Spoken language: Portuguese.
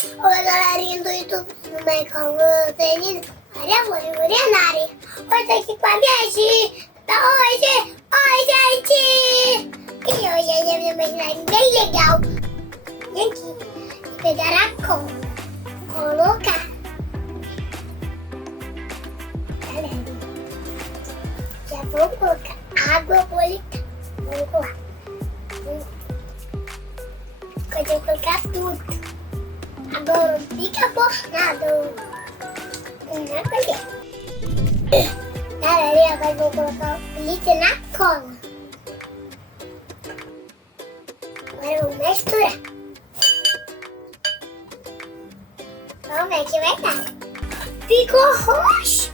Oi, galerinha do YouTube, tudo bem com vocês? Olha, vou na área. Hoje aqui com a minha gente. Oi, gente! E hoje a gente vai fazer um bem legal. Aqui, pegar a cola, colocar. Galera, já vou colocar água bolita. Vamos lá. Pode colocar tudo. Agora fica borrado. Na colher. Galera, agora vou colocar o leite na cola. Agora eu vou misturar. Vamos ver o que vai dar. Ficou roxo!